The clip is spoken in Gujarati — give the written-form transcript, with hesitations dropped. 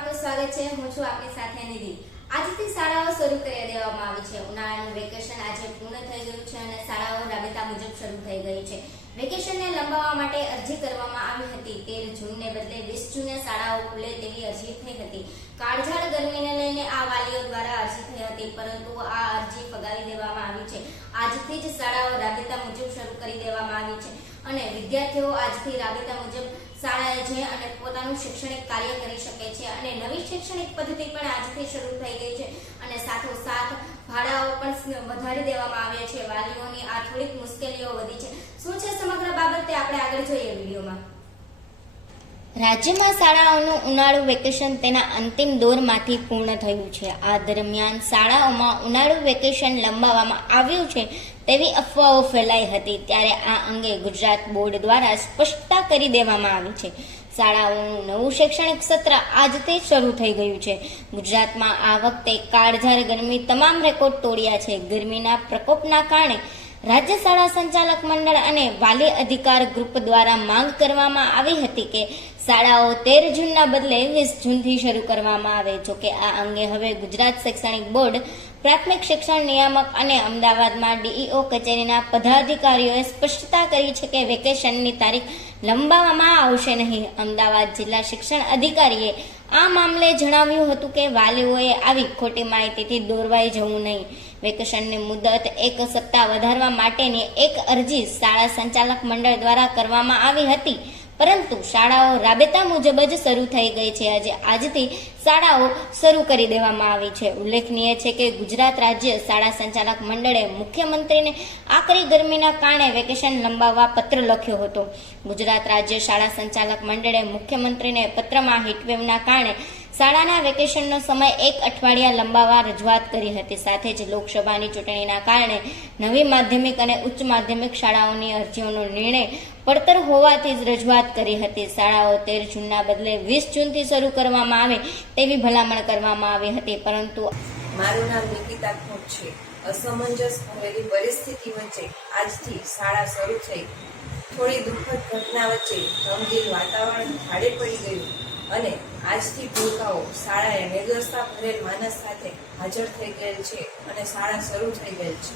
આપનું સ્વાગત છે। હું છું આપની સાથે નિધિ। આજથી શાળાઓ શરૂ કરી દેવામાં આવી છે। ઉનાળાનું વેકેશન આજે પૂર્ણ થઈ ગયું છે અને શાળાઓ રાબેતા મુજબ શરૂ થઈ ગઈ છે। વેકેશનને લંબાવવા માટે અરજી કરવામાં આવી હતી। 13 જૂનને બદલે 20 જૂને શાળાઓ ખુલે તેવી અરજી થઈ હતી। કાળઝાળ ગરમીને લઈને આ વાલીઓ દ્વારા અરજી થઈ હતી, પરંતુ આ અરજી ફગાવી દેવામાં આવી છે। આજથી જ શાળાઓ રાબેતા મુજબ શરૂ કરી દેવામાં આવી છે અને વિદ્યાર્થીઓ આજથી રાબેતા મુજબ શાળાએ જઈ અને પોતાનું શૈક્ષણિક કાર્ય કરી શકે છે અને નવી શૈક્ષણિક પદ્ધતિ પણ આજથી શરૂ થઈ ગઈ છે અને સાથોસાથ ભાડાઓ પણ વધારી દેવામાં આવ્યા છે। વાલીઓની આ થોડીક મુશ્કેલીઓ વધી છે। શું છે સમગ્ર બાબત તે આપણે આગળ જોઈએ વિડીયોમાં। રાજ્યમાં શાળાઓનું ઉનાળુ વેકેશન તેના અંતિમ દોરમાંથી પૂર્ણ થયું છે। આ દરમિયાન શાળાઓમાં ઉનાળુ વેકેશન લંબાવવામાં આવ્યું છે તેવી અફવાઓ ફેલાઈ હતી, ત્યારે આ અંગે ગુજરાત બોર્ડ દ્વારા સ્પષ્ટતા કરી દેવામાં આવી છે। શાળાઓનું નવું શૈક્ષણિક સત્ર આજથી શરૂ થઈ ગયું છે। ગુજરાતમાં આ વખતે કાળઝાળ ગરમી તમામ રેકોર્ડ તોડ્યા છે। ગરમીના પ્રકોપના કારણે રાજ્ય શાળા સંચાલક મંડળ અને વાલી અધિકાર ગ્રુપ દ્વારા માંગ કરવામાં આવી હતી કે શાળાઓ 13 જૂનના બદલે 20 જૂનથી શરૂ કરવામાં આવે। જોકે આ અંગે હવે ગુજરાત શૈક્ષણિક બોર્ડ, પ્રાથમિક શિક્ષણ નિયામક અને અમદાવાદમાં ડીઈઓ કચેરીના પદાધિકારીઓએ સ્પષ્ટતા કરી છે કે વેકેશનની તારીખ લંબાવવામાં આવશે નહીં। અમદાવાદ જિલ્લા શિક્ષણ અધિકારીએ આ મામલે જણાવ્યું હતું કે વાલીઓએ આવી ખોટી માહિતીથી દોરવાઈ જવું નહીં। વેકેશનની મુદત 1 સપ્તાહ વધારવા માટેની એક અરજી શાળા સંચાલક મંડળ દ્વારા કરવામાં આવી હતી, પરંતુ શાળાઓ રાબેતા મુજબ જ શરૂ થઈ ગઈ છે। આજથી શાળાઓ શરૂ કરી દેવામાં આવી છે। ઉલ્લેખનીય છે કે ગુજરાત રાજ્ય શાળા સંચાલક મંડળે મુખ્યમંત્રીને આકરી ગરમીના કારણે વેકેશન લંબાવવા પત્ર લખ્યો હતો। ગુજરાત રાજ્ય શાળા સંચાલક મંડળે મુખ્યમંત્રીને પત્રમાં હીટવેવના કારણે શાળાના વેકેશનનો સમય 1 અઠવાડિયા લંબાવવા રજૂઆત કરી હતી। સાથે જ લોકસભાની ચૂંટણીના કારણે નવી માધ્યમિક અને ઉચ્ચ માધ્યમિક શાળાઓની અરજીઓનો નિર્ણય પડતર હોવાથી જ રજૂઆત કરી હતી। શાળાઓ 13 જૂનના બદલે 20 જૂનથી શરૂ કરવામાં આવે તેવી ભલામણ કરવામાં આવી હતી, પરંતુ મારું નામ નિકિતા ખોટ છે। અસમંજસ ભરેલી પરિસ્થિતિ વચ્ચે આજથી શાળા શરૂ થઈ। થોડી દુઃખદ ઘટના વચ્ચે ગંભીર વાતાવરણ ભાડે પડી ગયું અને આજથી ભૂલકાઓ શાળાએ નિર્દોષતા ભરેલ માનસ સાથે હાજર થઈ ગયેલ છે અને શાળા શરૂ થઈ ગયેલ છે।